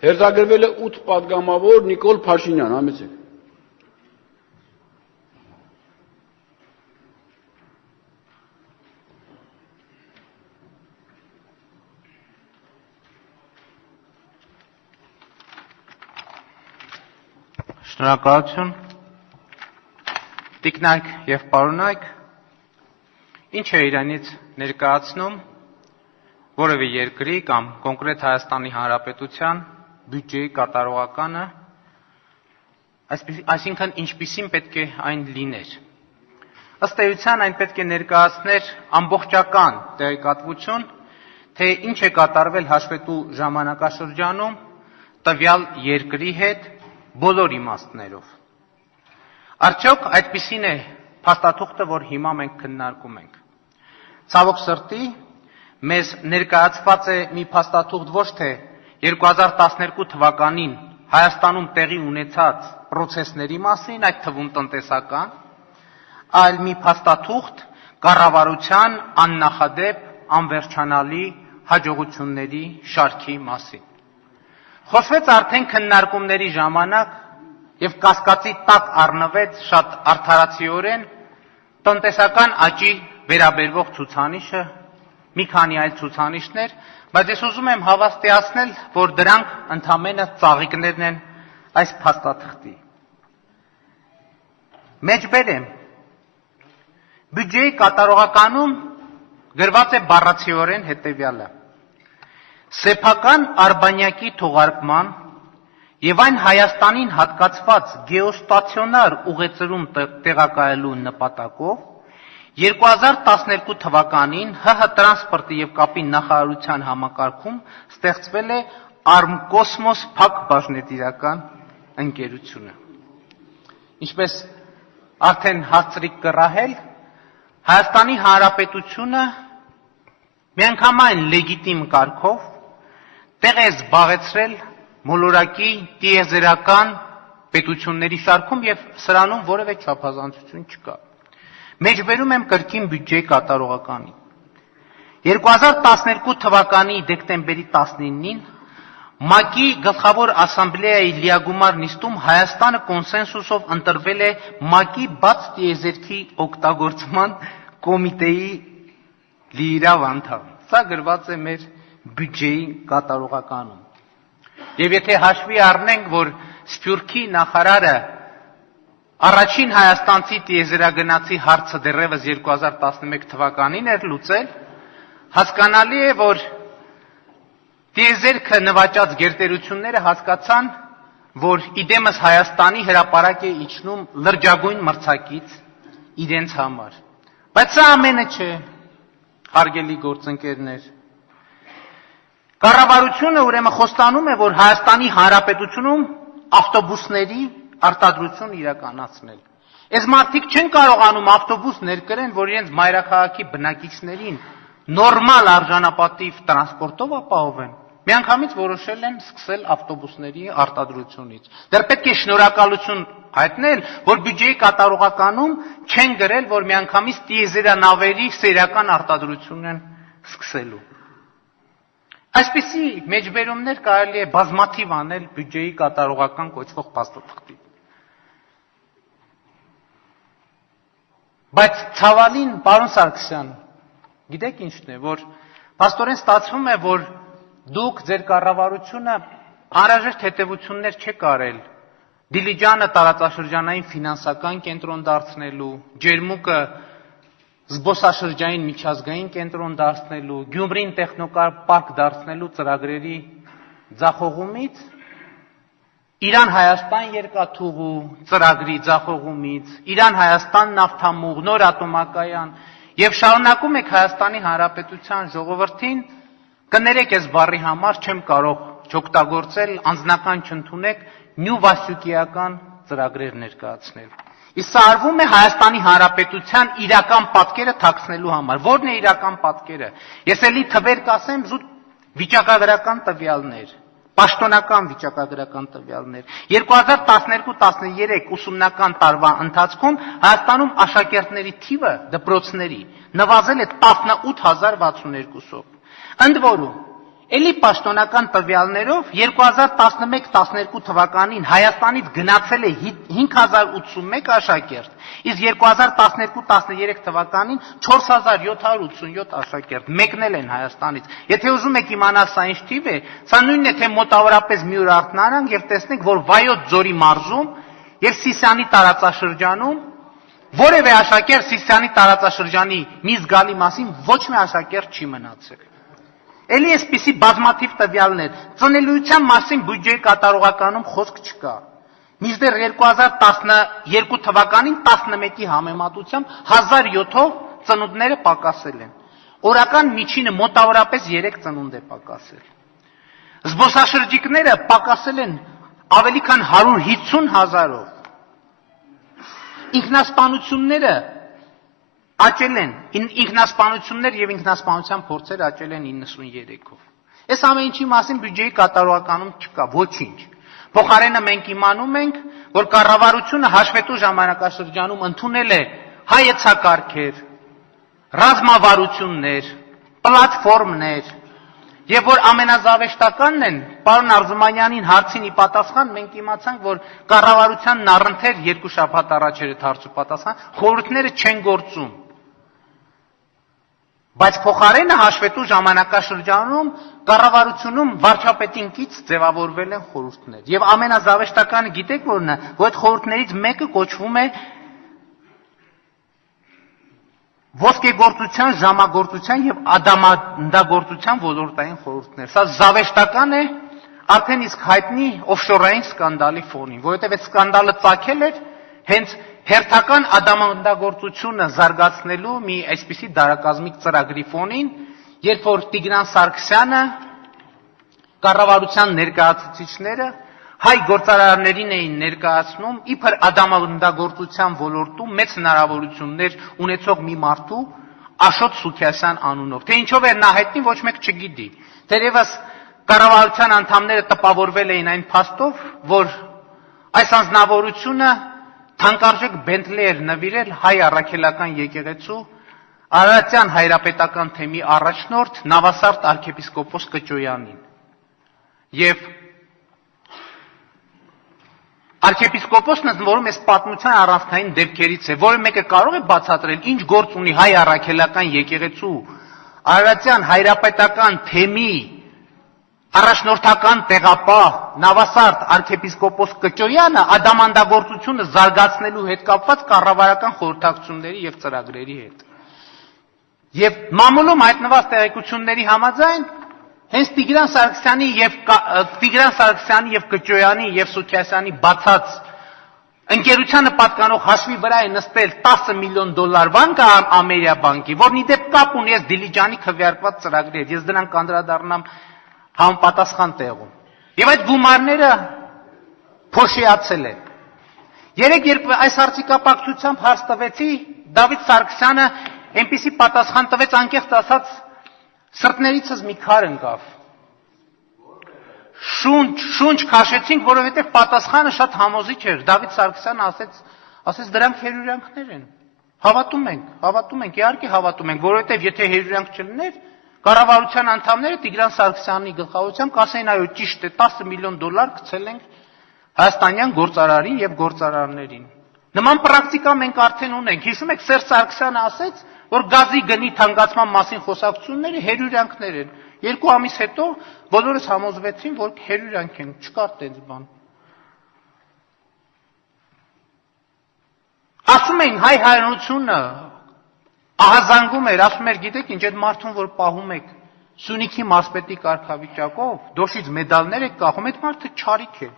Հերթագրվել է 8 պատգամավոր Նիկոլ Փաշինյան, համեցեք։ Շնորհակալություն, տիկնայք և պարոնայք, ինչ է իրանից ներկայացնում որևէ երկրի կամ կոնկրետ Հայաստանի Հանրապետության բյուջեի կատարողականը, այսինքն ինչպիսին պետք է այն լիներ։ Ըստ էության այն պետք է ներկայացներ ամբողջական տեղեկատվություն, թե ինչ է կատարվել հաշվետու ժամանակաշրջանում տվյալ երկրի հետ բոլոր իմաստներով։ Արդյոք այդպիսին է փաստաթուղթը, որ հիմա մենք քննարկում ենք։ Ցավոք սրտի, մեզ ներկայացված է մի փաստաթուղթ ոչ թե 2012 թվականին Հայաստանում տեղի ունեցած պրոցեսների մասին, այդ թվում տնտեսական, այլ մի փաստաթուղթ կառավարության աննախադեպ, անվերջանալի հաջողությունների շարքի մասին։ Խոսվեց արդեն քննարկումների ժամանակ և կասկածի տակ առնվեց շատ արդարացիորեն տնտեսական աճի վերաբերվող ցուցանիշը, մի քանի այլ ցուցանիշներ, բայց ես ուզում եմ հավաստիացնել, որ դրանք ընդամենը ծաղիկներն են այս փաստաթղթի։ Մեջբերեմ, բյուջեի կատարողականում գրված է բառացիորեն հետևյալը. Սեփական արբանյակի թողարկման և այն Հայաստանին հատկացված գեոստացիոնար ուղեծրում տեղակայելու նպատակով 2012 թվականին ՀՀ տրանսպորտի և կապի նախարարության համակարգում ստեղծվել է Արմկոսմոս փակ բաժնետիրական ընկերությունը։ Ինչպես արդեն հասցրիք կռահել, Հայաստանի Հանրապետությունը միանգամայն լեգիտիմ կարգով տեղ է զբաղեցրել մոլորակի տիեզերական պետությունների շարքում և սրանում որևէ չափազանցություն չկա։ Մեջբերում եմ կրկին բյուջեի կատարողականին։ 2012 թվականի դեկտեմբերի 19-ին ՄԱԿ-ի Գլխավոր ասամբլեայի լիագումար նիստում Հայաստանը կոնսենսուսով ընտրվել է ՄԱԿ-ի բաց տիեզերքի օգտագործման կոմիտեի լիիրավ անդամ։ Սա գրված է մեր բյուջեի կատարողականում։ Եվ եթե հաշվի առնենք, որ Սփյուռքի նախարարը առաջին հայաստանցի տիեզերագնացի հարցը դեռևս 2011 թվականին էր լուծել, հասկանալի է, որ տիեզերքը նվաճած գերտերությունները հասկացան, որ իդեմս Հայաստանի հրապարակ է իջնում լրջագույն մրցակից իրենց համար։ Բայց սա ամենը չէ, հարգելի գործընկերներ։ Կառավարությունը ուրեմն խոստանում է, որ Հայաստանի Հանրապետությունում ավտոբուսների արտադրություն իրականացնել։ Այս մարդիկ չեն կարողանում ավտոբուս ներկրեն, որ իրենց մայրաքաղաքի բնակիչներին նորմալ արժանապատիվ տրանսպորտով ապահովեն։ Միանգամից որոշել են սկսել ավտոբուսների արտադրությունից։ Դեռ պետք է շնորհակալություն հայտնել, որ բյուջեի կատարողականում չեն գրել, որ միանգամից տիեզերանավերի սերիական արտադրությունն են սկսելու։ Այսպիսի մեջբերումներ կարելի է բազմաթիվ անել բյուջեի կատարողական կոչվող փաստաթղթի։ Բայց ցավալին, պարոն Սարգսյան, գիտեք ինչն է, որ փաստորեն ստացվում է, որ դուք ձեր կառավարությունը անհրաժեշտ հետևություններ չեք արել Դիլիջանը տարածաշրջանային ֆինանսական կենտրոն դարձնելու, Ջերմուկը զբոսաշրջային միջազգային կենտրոն դարձնելու, Գյումրին տեխնոկար պարկ դարձնելու ծրագրերի ձախողումից, Իրան-Հայաստան երկաթուղու ծրագրի ձախողումից, Իրան-Հայաստան նավթամուղ, նոր ատոմակայան եւ շարունակում եք Հայաստանի Հանրապետության ժողովրդին, կներեք այս բառի համար չեմ կարող չօգտագործել, անձնական չընդունեք, նյու-վասյուկիական ծրագրեր ներկայացնել։ Իսկ սա արվում է Հայաստանի Հանրապետության իրական պատկերը թաքցնելու համար։ Որն է իրական պատկերը։ Ես էլի թվեր կասեմ, զուտ վիճակագրական տվյալներ, պաշտոնական վիճակագրական տվյալներ։ 2012-13 ուսումնական տարվա ընթացքում Հայաստանում աշակերտների թիվը դպրոցների նվազել է 18062-ով։ Ընդ որում, Էլի պաշտոնական տվյալներով 2011-12 թվականին Հայաստանից գնացել է 5081 աշակերտ, իսկ 2012-13 թվականին 4787 աշակերտ մեկնել են Հայաստանից։ Եթե ուզում եք իմանալ սա ինչ թիվ է, սա նույնն է, թե մոտավորապես մի օր արթնանանք եւ տեսնենք, որ Վայոց ձորի մարզում եւ Սիսիանի տարածաշրջանում որևէ աշակերտ Սիսիանի տարածաշրջանի մի զգալի մասին ոչ մի աշակերտ չի մնացել։ Էլի այսպիսի բազմաթիվ տվյալներ, ծնելիության մասին բյուջեի կատարողականում խոսք չկա։ Մինչդեռ 2012 թվականին 11-ի համեմատությամբ 1007-ով ծնունդները պակասել են։ Օրական միջինը մոտավորապես 3 ծնունդ է պակասել։ Զբոսաշրջիկները պակասել են ավելի քան 150 հազարով։ Ինքնասպանությունները աճել են, ինքնասպանություններ եւ ինքնասպանության փորձեր աճել են 93-ով։ Այս ամեն ինչի մասին բյուջեի կատարողականում չկա ոչինչ։ Փոխարենը մենք իմանում ենք, որ կառավարությունը հաշվետու ժամանակաշրջանում ընդունել է հայեցակարգեր, ռազմավարություններ, պլատֆորմներ, եւ որ ամենազավեշտականն են, պարոն Արզումանյանին հարցին ի պատասխան մենք իմացանք, որ կառավարությանն առընթեր 2 շաբաթ առաջ էր հարց ու պատասխան, խորհուրդները չեն գործում։ Բայց փոխարենը հաշվետու ժամանակաշրջանում կառավարությունում վարչապետին կից ձևավորվել են խորհուրդներ։ Եվ ամենազավեշտականը գիտեք որն է, որ այդ խորհուրդներից մեկը կոչվում է ոսկեգործության, ժամագործության եւ ադամանդագործության ոլորտային խորհուրդներ։ Սա զավեշտական է արդեն իսկ հայտնի օֆշորային սկանդալի ֆոնին, որովհետեւ այդ սկանդալը ծագել էր հենց հերթական ադամանդագործությունը զարգացնելու մի այսպիսի դարակազմիկ ծրագրի ֆոնին, երբ որ Տիգրան Սարգսյանը կառավարության ներկայացուցիչները հայ գործարարներին էին ներկայացնում իբր ադամանդագործության ոլորտում մեծ հնարավորություններ ունեցող մի մարդու Աշոտ Սուքիասյան անունով։ Թե ինչով էր նա հայտնի, ոչ մեկ չգիտի։ Դերևս կառավարության անդամները տպավորվել էին այն փաստով, որ այս անձնավորությունը թանկարժեք Բենթլի էր նվիրել հայ առաքելական եկեղեցու Արարատյան հայրապետական թեմի առաջնորդ Նավասարդ arczepiskopos Կճոյանին։ Եվ arczepiskopos-ն որում այս պատմության առանցքային դեպքերից է, որը մեկը կարող է բացատրել, ինչ գործ ունի հայ առաքելական եկեղեցու Արարատյան հայրապետական թեմի առաջնորդական տեղապահ Նավասարդ arczepiskopos Կճոյանը ադամանդագործությունը զարգացնելու հետ կապված կառավարական խորհրդակցությունների եւ ծրագրերի հետ։ Եվ մամուլում հայտնված տեղեկությունների համաձայն հենց Տիգրան Սարգսյանի եւ Կճոյանի եւ Սուքիասյանի բացած ընկերությանը պատկանող հաշվի վրա է նստել $10 միլիոն վանկ Ամերիա բանկի, որն ի դեպ կապ ունի այս Դիլիջանի քվեարկված ծրագրի հետ։ Ես դրան կանդրադառնամ համապատասխան տեղում։ Եվ այդ գումարները փոշիացել են։ Երեք երբ այս հարցիկապակցությամբ հարց տվեցի, Դավիթ Սարգսյանը այնպիսի պատասխան տվեց, անկեղծ ասած, սրտներիցս մի քար ընկավ։ Շունչ քաշեցինք, որովհետև պատասխանը շատ համոզիչ էր։ Դավիթ Սարգսյանը ասեց դրանք հերյուրանքներ են։ Հավատում ենք, իհարկե հավատում ենք, որովհետև եթե հերյուրանք չլիներ, կառավարության անդամները Տիգրան Սարգսյանի գլխավորությամբ կասեին այո ճիշտ է $10 միլիոն գցել ենք հայաստանյան գործարարին եւ գործարարներին։ Նման պրակտիկա մենք արդեն ունենք։ Հիշում եք Սերժ Սարգսյանը ասեց, որ գազի գնի թանկացման մասին խոսակցությունները հերյուրանքներ են։ 2 ամիս հետո բոլորս համոզվեցին, որ հերյուրանք են, չկար տենց բան։ Ասում են հայ հայրենությունը ահազանգում էր, ասում էր, գիտեք ինչ, այդ մարդուն, որ պահում եք Սյունիքի մարզպետի կարգավիճակով, դոշից մեդալներ եք կախում, այդ մարդը չարիք է։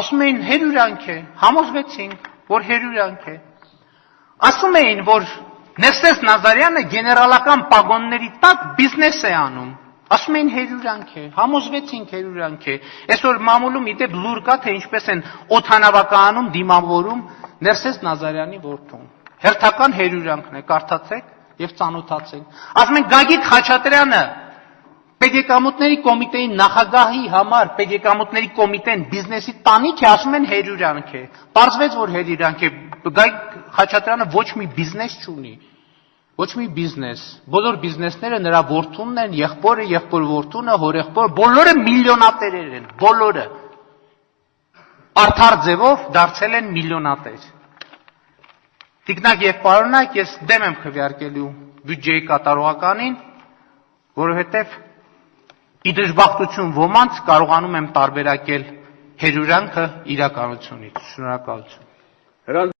Ասում էին հերյուրանք է, համոզվեցինք, որ հերյուրանք է։ Ասում էին, որ Ներսես Նազարյանը գեներալական պագոնների տակ բիզնես է անում։ Ասում էին հերյուրանք է, համոզվեցինք հերյուրանք է։ Այսօր մամուլում ի դեպ լուր կա, թե ինչպես են օդանավակայանում դիմավորում Ներսես Նազարյանի որդուն։ Հերթական հերյուրանքն է, կարդացեք եւ ծանոթացեք։ Ասում են Գագիկ Խաչատրյանը Պետեկամուտների կոմիտեի նախագահի համար Պետեկամուտների կոմիտեն բիզնեսի տանիք է, ասում են հերյուրանք է։ Պարզվեց, որ հերյուրանք է։ Գագիկ Խաչատրյանը ոչ մի բիզնես չունի, Ոչ մի բիզնես, բոլոր բիզնեսները նրա որդունն են, եղբորը, եղբոր որդունը, հորեղբոր, բոլորը միլիոնատերեր են, բոլորը արդար ձևով դարձել են միլիոնատեր։ Տիկնակ եւ պարոնակ, ես դեմ եմ քվեարկելու բյուջեի կատարողականին, որովհետեւ ի դժբախտություն ոմանց կարողանում եմ տարբերակել հերյուրանքը իրականությունից։ Շնորհակալություն։